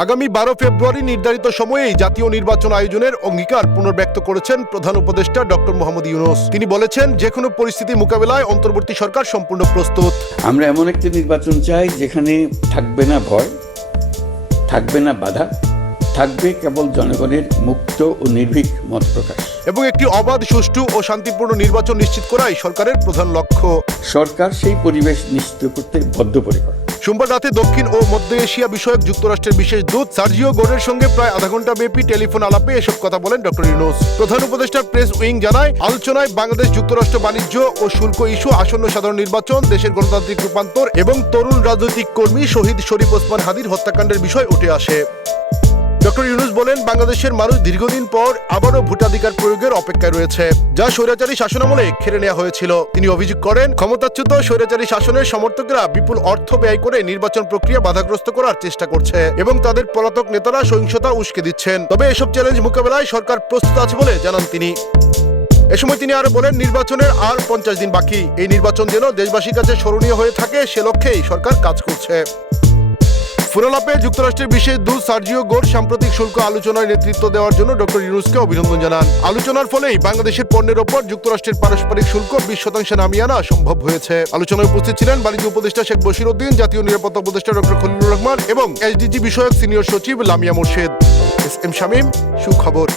আগামী 12 ফেব্রুয়ারি নির্ধারিত সময়েই জাতীয় নির্বাচন আয়োজনের অঙ্গীকার পুনর্ব্যক্ত করেছেন প্রধান উপদেষ্টা ডক্টর মোহাম্মদ ইউনূস। তিনি বলেছেন, যে কোনো পরিস্থিতি মোকাবেলায় অন্তর্বর্তী সরকার সম্পূর্ণ প্রস্তুত। আমরা এমন একটি নির্বাচন চাই যেখানে থাকবে না ভয়, থাকবে না বাধা, থাকবে কেবল জনগণের মুক্ত ও নির্ভীক মত প্রকাশ এবং একটি অবাধ, সুষ্ঠু ও শান্তিপূর্ণ নির্বাচন নিশ্চিত করাই সরকারের প্রধান লক্ষ্য। সরকার সেই পরিবেশ নিশ্চিত করতে বদ্ধপরিকর। সোমবার রাতে দক্ষিণ ও মধ্য এশিয়া বিষয়ক যুক্তরাষ্ট্রের বিশেষ দূত সার্জিও গোরের সঙ্গে প্রায় আধা ঘন্টা ব্যাপী টেলিফোন আলাপে এসব কথা বলেন ডক্টর ইউনূস। প্রধান উপদেষ্টার প্রেস উইং জানায়, আলোচনায় বাংলাদেশ যুক্তরাষ্ট্র বাণিজ্য ও শুল্ক ইস্যু, আসন্ন সাধারণ নির্বাচন, দেশের গণতান্ত্রিক রূপান্তর এবং তরুণ রাজনৈতিক কর্মী শহীদ শরীফ ওসমান হাদির হত্যাকাণ্ডের বিষয় উঠে আসে। ডক্টর ইউনূস বলেন, বাংলাদেশের মানুষ দীর্ঘদিন পর আবারও ভোটাধিকার প্রয়োগের অপেক্ষায় রয়েছে, যা স্বৈরাচারী শাসনামলে কেড়ে নেওয়া হয়েছিল। তিনি অভিযোগ করেন, ক্ষমতাচ্যুত স্বৈরাচারী শাসনের সমর্থকরা বিপুল অর্থ ব্যয় করে নির্বাচন প্রক্রিয়া বাধাগ্রস্ত করার চেষ্টা করছে এবং তাদের পলাতক নেতারা সহিংসতা উস্কে দিচ্ছেন। তবে এসব চ্যালেঞ্জ মোকাবেলায় সরকার প্রস্তুত আছে বলে জানান তিনি। এ সময় তিনি আরো বলেন, নির্বাচনের আর 50 দিন বাকি। এই নির্বাচন যেন দেশবাসীর কাছে স্মরণীয় হয়ে থাকে, সে লক্ষ্যেই সরকার কাজ করছে। ফোনালাপে যুক্তরাষ্ট্রের বিশেষ দূত সার্জিও গোর সাম্প্রতিক শুল্ক আলোচনায় নেতৃত্ব দেওয়ার জন্য ডক্টর ইউনূসকে অভিনন্দন জানান। আলোচনার ফলেই বাংলাদেশের পণ্যের ওপর যুক্তরাষ্ট্রের পারস্পরিক শুল্ক 20% নামিয়ে আনা সম্ভব হয়েছে। আলোচনায় উপস্থিত ছিলেন বাণিজ্য উপদেষ্টা শেখ বশির উদ্দিন, জাতীয় নিরাপত্তা উপদেষ্টা ডক্টর খলিলুর রহমান এবং এসডিজি বিষয়ক সিনিয়র সচিব লামিয়া মোর্শেদ। এস এম শামীম, সুখবর।